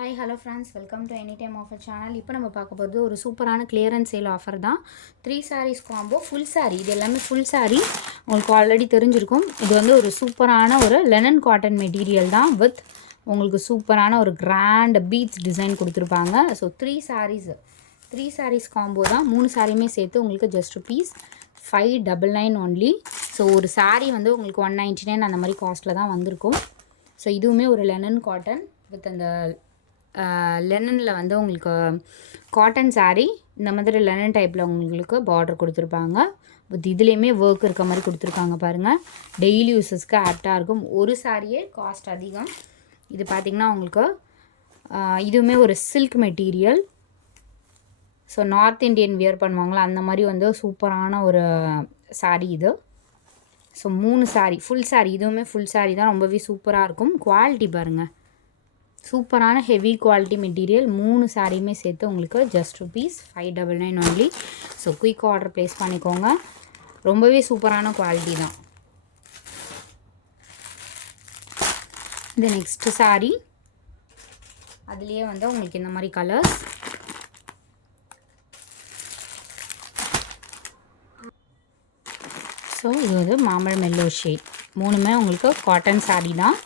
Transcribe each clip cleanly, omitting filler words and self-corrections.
Hi hello friends, welcome to any time offer channel. இப்போ நம்ம பார்க்க போகிறது ஒரு சூப்பரான கிளியரன்ஸ் சேல் ஆஃபர் தான். 3 sarees காம்போ, ஃபுல் saree. இது எல்லாமே ஃபுல் saree, உங்களுக்கு ஆல்ரெடி தெரிஞ்சிருக்கும். இது வந்து ஒரு சூப்பரான ஒரு லெனன் காட்டன் மெட்டீரியல் தான், வித் உங்களுக்கு சூப்பரான ஒரு கிராண்ட் பீட்ஸ் டிசைன் கொடுத்துருப்பாங்க. ஸோ 3 sarees காம்போ தான். 3 சாரியுமே சேர்த்து உங்களுக்கு ஜஸ்ட் பீஸ் 599 ஒன்லி. ஸோ ஒரு saree வந்து உங்களுக்கு 199 அந்த மாதிரி காஸ்ட்டில் தான் வந்திருக்கும். ஸோ இதுவுமே ஒரு லெனன் காட்டன் வித் அந்த லெனனில் வந்து உங்களுக்கு காட்டன் saree, இந்த மாதிரி லெனன் டைப்பில் உங்களுக்கு பார்டர் கொடுத்துருப்பாங்க. வித் இதுலேயுமே ஒர்க் இருக்க மாதிரி கொடுத்துருக்காங்க பாருங்கள். டெய்லி யூஸஸ்க்கு ஆப்டாக இருக்கும். ஒரு சாரியே காஸ்ட் அதிகம். இது பார்த்திங்கன்னா உங்களுக்கு இதுவுமே ஒரு silk material. So north Indian wear பண்ணுவாங்களா அந்த மாதிரி வந்து சூப்பரான ஒரு saree இது. ஸோ 3 saree ஃபுல் saree, இதுவுமே ஃபுல் saree தான். ரொம்பவே சூப்பராக இருக்கும். குவாலிட்டி பாருங்கள், சூப்பரான ஹெவி குவாலிட்டி மெட்டீரியல். 3 சாரியுமே சேர்த்து உங்களுக்கு just rupees 599 only. So quick order place பண்ணிக்கோங்க. ரொம்பவே சூப்பரான குவாலிட்டி தான். இந்த நெக்ஸ்ட் சாரீ, அதுலேயே வந்து உங்களுக்கு இந்த மாதிரி கலர்ஸ். ஸோ இது வந்து மாம்பழம் எல்லோ ஷேட். 3மே உங்களுக்கு காட்டன் saree தான்.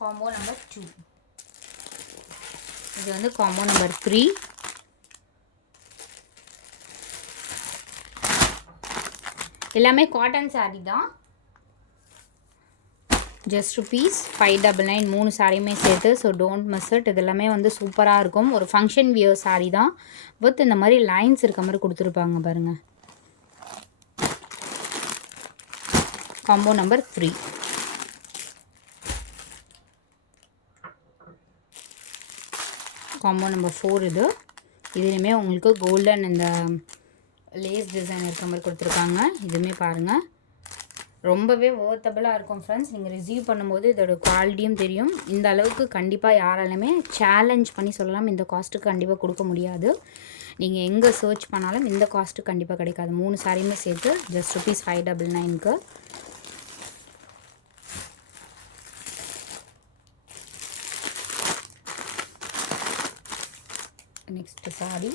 Combo number 2. இது வந்து காம்போ நம்பர் 3. எல்லாமே காட்டன் saree தான். ஜஸ்ட் ருபீஸ் 599 3 சாரியுமே சேர்த்து. So don't miss it. இது எல்லாமே வந்து சூப்பராக இருக்கும். ஒரு ஃபங்க்ஷன் வியர் saree தான், வித் இந்த மாதிரி லைன்ஸ் இருக்க மாதிரி கொடுத்துருப்பாங்க பாருங்கள். Combo number 3. காம்போ நம்பர் 4 இது. இதுலேயுமே உங்களுக்கு கோல்டன் இந்த லேஸ் டிசைன் இருக்க மாதிரி கொடுத்துருக்காங்க. இதுவுமே பாருங்கள், ரொம்பவே ஒர்த்தபிளாக இருக்கும் ஃப்ரெண்ட்ஸ். நீங்கள் ரிசீவ் பண்ணும்போது இதோட குவாலிட்டியும் தெரியும். இந்த அளவுக்கு கண்டிப்பாக யாராலுமே சேலஞ்ச் பண்ணி சொல்லலாம், இந்த காஸ்ட்டுக்கு கண்டிப்பாக கொடுக்க முடியாது. நீங்கள் எங்கே சர்ச் பண்ணாலும் இந்த காஸ்ட்டு கண்டிப்பாக கிடைக்காது. 3 சாரியுமே சேர்த்து ஜஸ்ட் ருபீஸ் 599க்கு. நெக்ஸ்ட் சாரி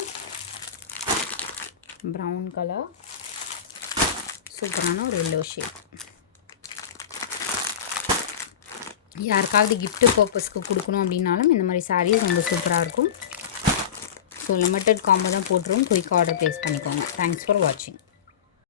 ப்ரௌன் கலர், சூப்பரான ஒரு எல்லோ ஷேட். யாருக்காவது கிஃப்ட் பர்பஸ்க்கு கொடுக்கணும் அப்படின்னாலும் இந்த மாதிரி சாரீஸ் ரொம்ப சூப்பராக இருக்கும். ஸோ லிமிட்டட் காம்போ தான் போட்டுருவோம். குயிக் ஆர்டர் ப்ளேஸ் பண்ணிக்கோங்க. தேங்க்ஸ் ஃபார் வாட்சிங்.